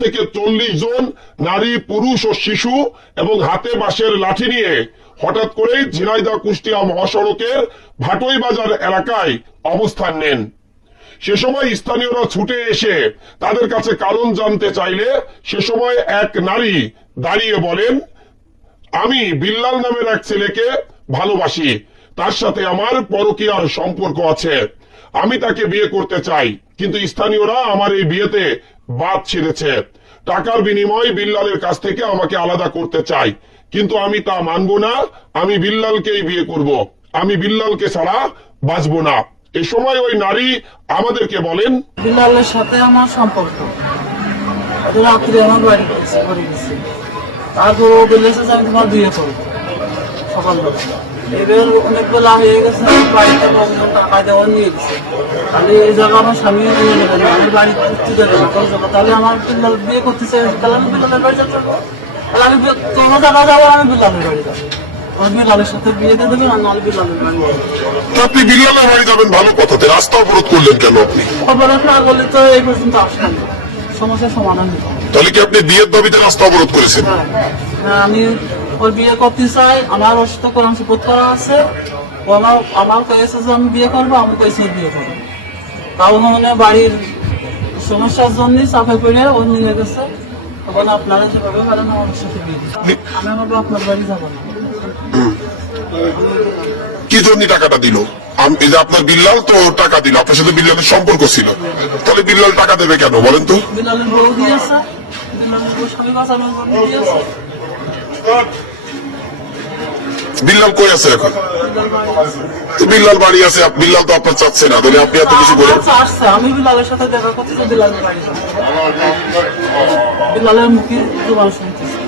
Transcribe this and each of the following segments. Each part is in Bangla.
থেকে 40 জন নারী, পুরুষ ও শিশু এবং হাতে বাঁশের লাঠি নিয়ে হঠাৎ করেই ঝিনাইদহ কুষ্টিয়া মহাসড়কের ভাটই বাজার এলাকায় অবস্থান নেন। সে সময় স্থানীয়রা ছুটে এসে তাদের কাছে কারণ জানতে চাইলে সে সময় এক নারী দাঁড়িয়ে বলেন, আমি বিল্লাল নামের এক ছেলেকে ভালোবাসি, তার সাথে আমার পরকীয়ার সম্পর্ক আছে, আমি তাকে বিয়ে করতে চাই, কিন্তু স্থানীয়রা আমার এই বিয়েতে বাদ ছেড়েছে। টাকার বিনিময়ে বিল্লালের কাছ থেকে আমাকে আলাদা করতে চাই, কিন্তু আমি তা মানব না, আমি বিল্লালকেই বিয়ে করব, আমি বিল্লালকে ছাড়া বাঁচব না। এ সময় ওই নারী আমাদেরকে বলেন, বিল্লালের সাথে আমার সম্পর্ক, রাত্রে আমার বাড়ি গেছে, তারপর ও বলেছে যে আমি তোমার বিয়ে করবো সকালবেলা। এবার অনেক বেলা হয়ে গেছে, বাড়িতে লোকজন টাকা দেওয়া নিয়ে গেছে, তাহলে এই জায়গা আমার স্বামী নিয়ে নেবেন, আমি বাড়ি করতে যাবো না কোনো জায়গা, তাহলে আমার বিল্লাল বিয়ে করতে চাই, তাহলে আমি বিল্লালের বাড়ি যাবো, তাহলে আমি কোনো জায়গা যাবো, আমি বিল্লালের বাড়ি যাবো, ওই বিল্লালের সাথে বিয়ে দিয়ে দেবেন, আর নাহলে বিল্লালের বাড়ি যাবো। আপনি বিল্লালের বাড়ি যাবেন ভালো কথাতে, রাস্তা অবরোধ করলেন কেন? আপনি অবরোধ না করলে তো এই পর্যন্ত আসলাম না, সমস্যার সমাধান হতো। তাহলে কি আপনি বিয়ের দাবিতে রাস্তা অবরোধ করেছেন? হ্যাঁ, আমি ওর বিয়ে করতে চাই, আমার ওর সাথে কোরআন শপথ করা আছে, ও আমার কয়েছে যে আমি বিয়ে করবো, আমি কয়েছে বিয়ে করবো, তাও মানে বাড়ির সমস্যার জন্য চাপে পড়ে ও নিয়ে গেছে। তখন আপনারা যেভাবে পারেন আমার সাথে বিয়ে দিন, আমি আমার আপনার বাড়ি যাবো না। কি জন্য টাকাটা দিল? এই যে আপনার বিল্লাল তো টাকা দিল, আপনার সাথে বিল্লালের সম্পর্ক ছিল, তাহলে বিল্লাল টাকা দেবে কেন বলেন তো? বিল্লালের বউ দিয়েছে, বিল্লালের বউ স্বামী বাঁচানোর জন্য দিয়েছে। বিল্লাল কই আছে এখন? বিল্লাল বাড়ি আছে, বিল্লাল তো আপনার চাচ্ছে না, তাহলে আপনি এত কিছু করেন। আমি বিল্লালের সাথে দেখা করতেছি, বিল্লালের বাড়ি যাবো, বিল্লালের মুখে জবান শুনতেছি।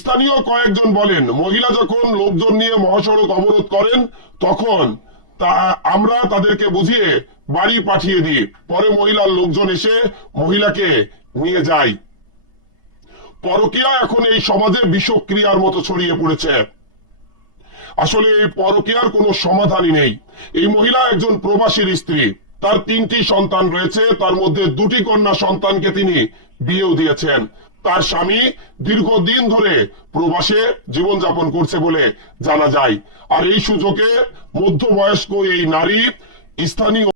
স্থানীয় কয়েকজন বলেন, মহিলা যখন লোকজন নিয়ে মহাসড়ক অবরোধ করেন তখন আমরা তাদেরকে বুঝিয়ে বাড়ি পাঠিয়ে দিই, পরে মহিলার লোকজন এসে মহিলাকে নিয়ে যায়। পরকীয়া এখন এই সমাজে বিষক্রিয়ার মতো ছড়িয়ে পড়েছে। আসলে এই পরকীয়ার কোনো সমাধানই নেই। এই মহিলা একজন প্রবাসীর স্ত্রী, তার 3টি সন্তান রয়েছে, তার মধ্যে 2টি কন্যা সন্তানকে তিনি বিয়েও দিয়েছেন। তার স্বামী দীর্ঘদিন ধরে প্রবাসে জীবনযাপন করছে বলে জানা যায়। আর এই সুযোগে মধ্যবয়স্ক এই নারী স্থানীয়